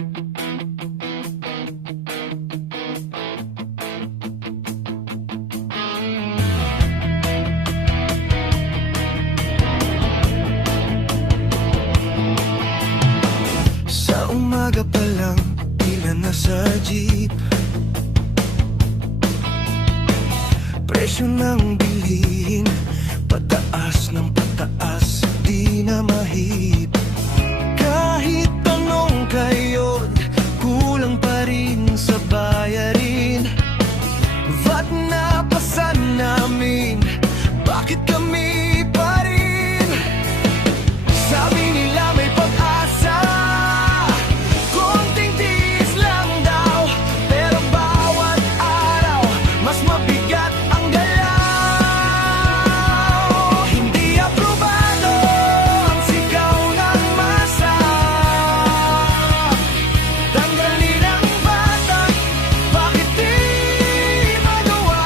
Sa umaga pa lang, pila na sa jeep. Presyo ng bilihin, pataas ng pataas, di na mahip. Kahit anong kayo, kulang pa rin sa bayarin. VAT na pasan namin, bakit kami pa rin? Sabi nila may pag-asa, konting tiis lang daw, pero bawat araw mas mabigat ang galaw. Hindi aprobado ang sigaw ng masa, tanggalin ang bata, bakit di magawa?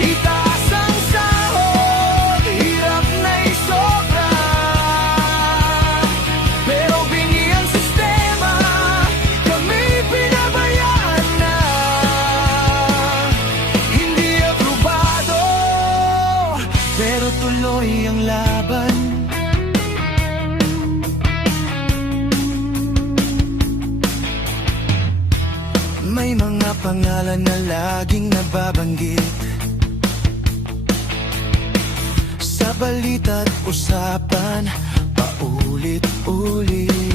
Itaas ang sahod, hirap na'y sobra, pero bingi ang sistema, kami pinabayaan na. Hindi aprobado, pero tuloy ang laban. May mga pangalan na laging nababanggit sa balita at usapan, paulit-ulit.